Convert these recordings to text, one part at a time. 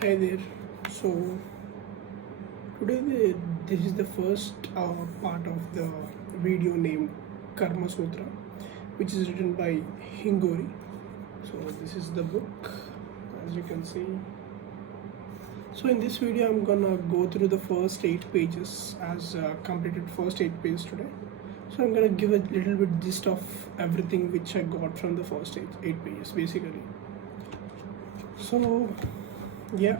Hi there. So today this is the first part of the video named Karma Sutra, which is written by Hingori. So this is the book, as you can see. So in this video, I'm gonna go through the first 8 pages as completed first 8 pages today. So I'm gonna give a little bit gist of everything which I got from the first eight pages, basically. So yeah.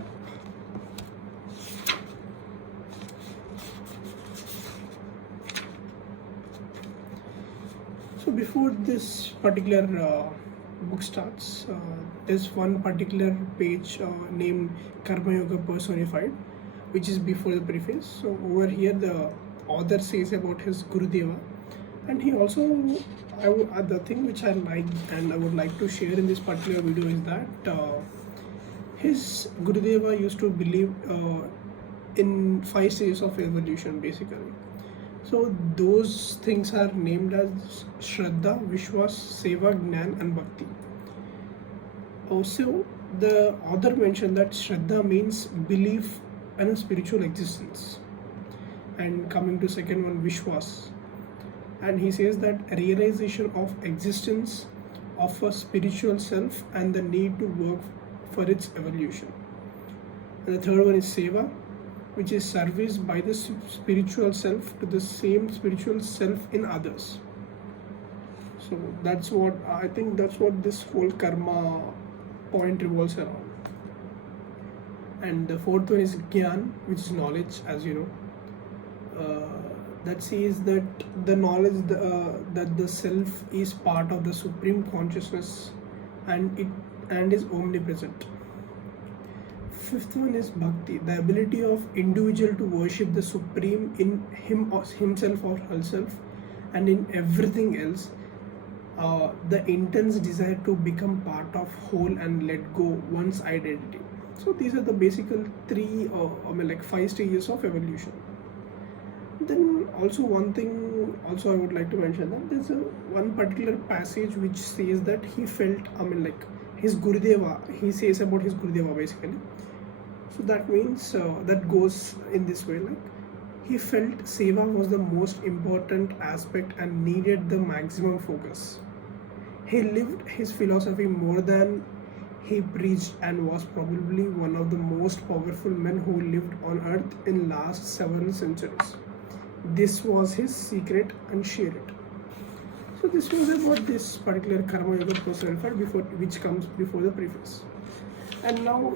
So before this particular book starts, there's one particular page named Karma Yoga Personified, which is before the preface. So over here, the author says about his Gurudeva, and he also, the thing which I like and I would like to share in this particular video is that his Gurudeva used to believe in 5 stages of evolution, basically. So those things are named as Shraddha, Vishwas, Seva, Gnan and Bhakti. Also, the author mentioned that Shraddha means belief in a spiritual existence. And coming to second one, Vishwas. And he says that realization of existence of a spiritual self and the need to work for its evolution. And the third one is Seva, which is service by the spiritual self to the same spiritual self in others. So that's what I think, that's what this whole karma point revolves around. And the fourth one is Gyan, which is knowledge, as you know. That says that the knowledge that the self is part of the supreme consciousness and is omnipresent. Fifth one is Bhakti, the ability of individual to worship the Supreme in himself or herself and in everything else. The intense desire to become part of whole and let go one's identity. So these are the basic three, 5 stages of evolution. Then also one thing also I would like to mention that there's one particular passage which says that he felt, his Gurudeva, he says about his Gurudeva basically. So that means that goes in this way, like he felt Seva was the most important aspect and needed the maximum focus. He lived his philosophy more than he preached and was probably one of the most powerful men who lived on earth in last several centuries. This was his secret and shared it. So this was about this particular Karma Yoga personified which comes before the preface. And now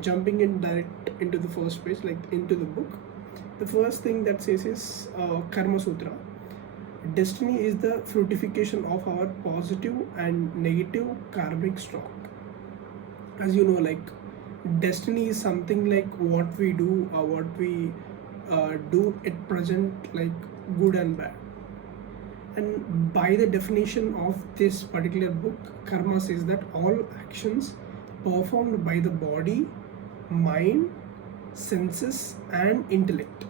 jumping in direct into the first page, like into the book, the first thing that says is Karma Sutra. Destiny is the fruitification of our positive and negative karmic stock. As you know, like destiny is something like what we do or what we do at present, like good and bad. And by the definition of this particular book, karma says that all actions performed by the body, mind, senses and intellect.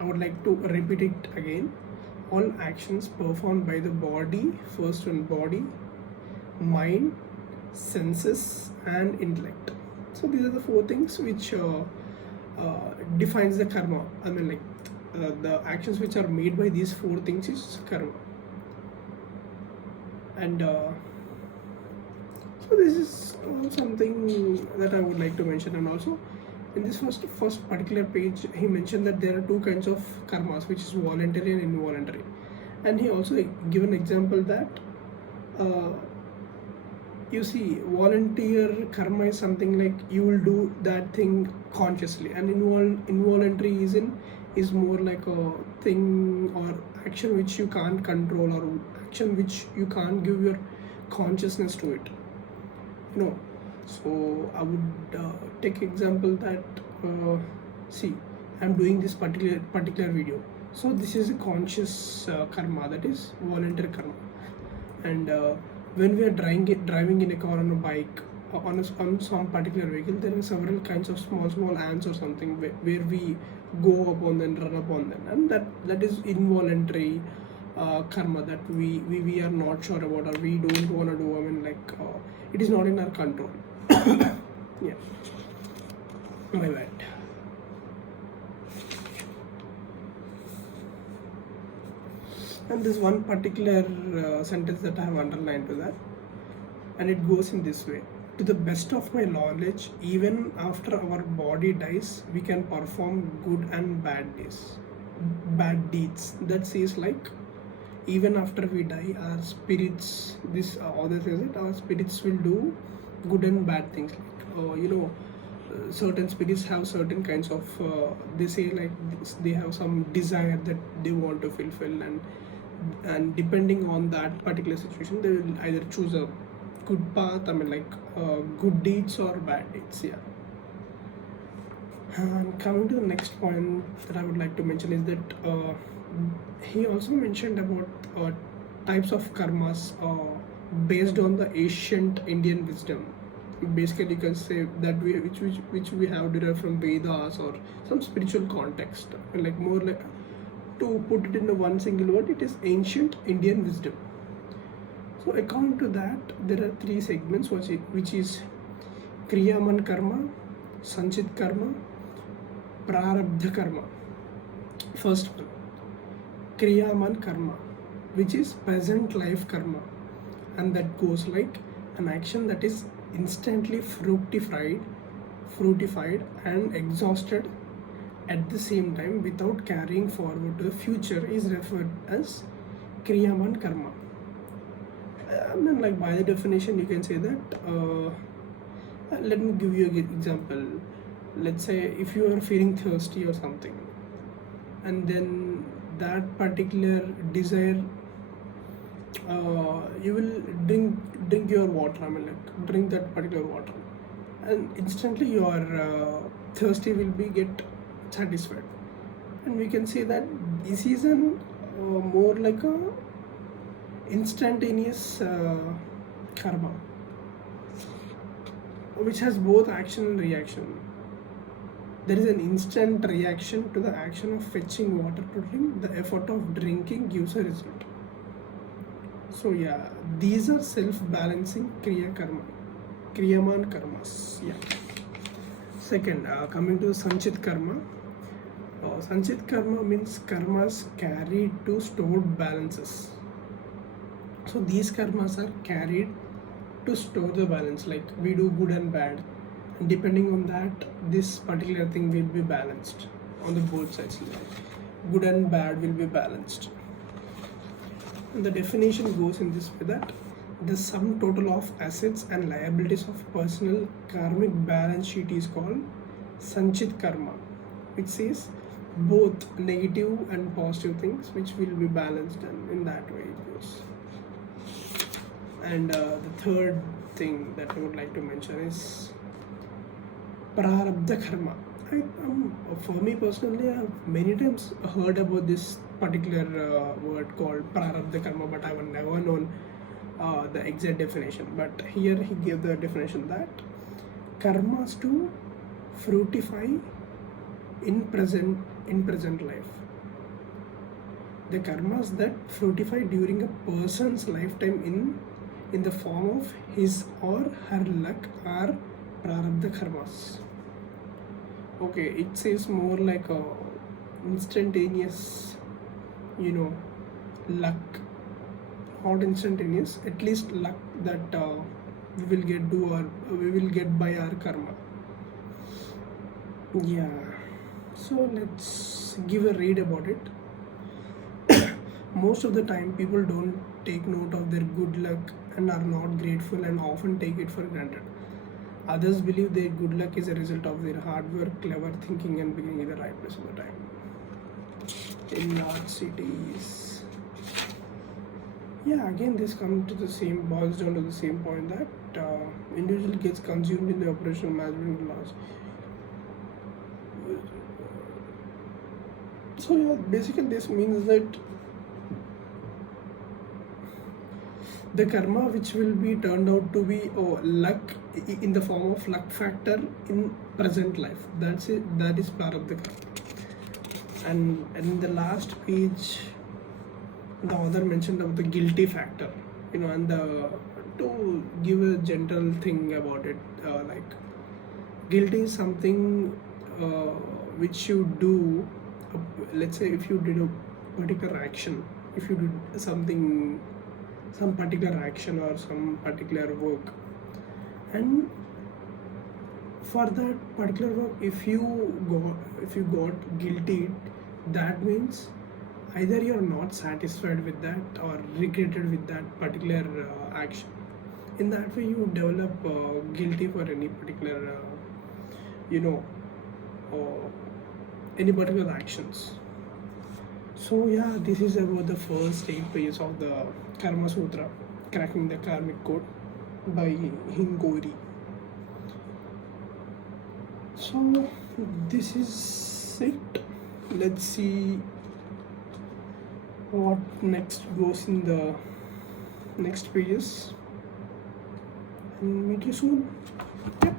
I would like to repeat it again. All actions performed by the body, first one body, mind, senses and intellect. So these are the 4 things which defines the karma. The actions which are made by these 4 things is karma. And so this is something that I would like to mention. And also in this first particular page, he mentioned that there are 2 kinds of karmas, which is voluntary and involuntary. And he also given example that you see, volunteer karma is something like you will do that thing consciously, and involuntary is more like a thing or action which you can't control, or action which you can't give your consciousness to it. So I would take example that see, I'm doing this particular video. So this is a conscious karma, that is voluntary karma. And when we are driving in a car, on a bike, on some particular vehicle, there are several kinds of small ants or something where we go upon them, run upon them, and that is involuntary karma that we are not sure about, or we don't want to do. It is not in our control. Yeah, my bad. And this one particular sentence that I have underlined to that, and it goes in this way: to the best of my knowledge, even after our body dies, we can perform good and bad deeds. That says like, even after we die, our spirits, this author says it, our spirits will do good and bad things. Like, certain spirits have certain kinds of, they say like they have some desire that they want to fulfill, and depending on that particular situation, they will either choose a good path, I mean like good deeds or bad deeds. Yeah. And coming to the next point that I would like to mention is that he also mentioned about types of karmas based on the ancient Indian wisdom. Basically, you can say that which we have derived from Vedas or some spiritual context. Like more like, to put it in the one single word, it is ancient Indian wisdom. So according to that, there are three segments, which is Kriyaman karma, Sanchit karma, Prarabdha karma. First one, Kriyaman karma, which is present life karma, and that goes like an action that is instantly fructified and exhausted at the same time without carrying forward to the future is referred as Kriyaman karma. I mean, like by the definition, you can say that. Let me give you an example. Let's say if you are feeling thirsty or something, and then that particular desire, you will drink your water. I mean, like drink that particular water, and instantly your thirsty will be get satisfied. And we can say that this is an more like a instantaneous karma, which has both action and reaction. There is an instant reaction to the action of fetching water to drink. The effort of drinking gives a result. So yeah, these are self-balancing Kriyaman karmas. Yeah. Second, coming to Sanchit karma. Sanchit karma means karmas carried to stored balances. So these karmas are carried to store the balance. Like we do good and bad, and depending on that, this particular thing will be balanced on the both sides. Like good and bad will be balanced. And the definition goes in this way, that the sum total of assets and liabilities of personal karmic balance sheet is called Sanchit karma, which says both negative and positive things which will be balanced, and in that way it goes. And the third thing that I would like to mention is Prarabdha karma. For me personally, I've many times heard about this particular word called Prarabdha karma, but I have never known the exact definition. But here he gave the definition that karmas to fructify in present life. The karmas that fructify during a person's lifetime in the form of his or her luck are Prarabdha karmas. Okay, it says more like a instantaneous, luck. Not instantaneous, at least luck that we will get by our karma. Yeah. So let's give a read about it. Most of the time, people don't take note of their good luck and are not grateful and often take it for granted. Others believe their good luck is a result of their hard work, clever thinking, and being in the right place at the time. In large cities, yeah, again this boils down to the same point, that individual gets consumed in the operational management laws. So yeah, basically this means that the karma which will be turned out to be luck in the form of luck factor in present life, that's it, that is Prarabdha karma. And in the last page, the author mentioned of the guilty factor, and to give a gentle thing about it, like Guilt is something which you do. Let's say if you did a particular action, if you did something, some particular action or some particular work, and for that particular work, if you got guilty, that means either you're not satisfied with that or regretted with that particular action. In that way, you develop guilty for any particular you know uh, any particular actions. So yeah, this is about the first 8 pages of the Karma Sutra, Cracking the Karmic Code by Hingori. So this is it. Let's see what next goes in the next pages, and meet you soon. Yep.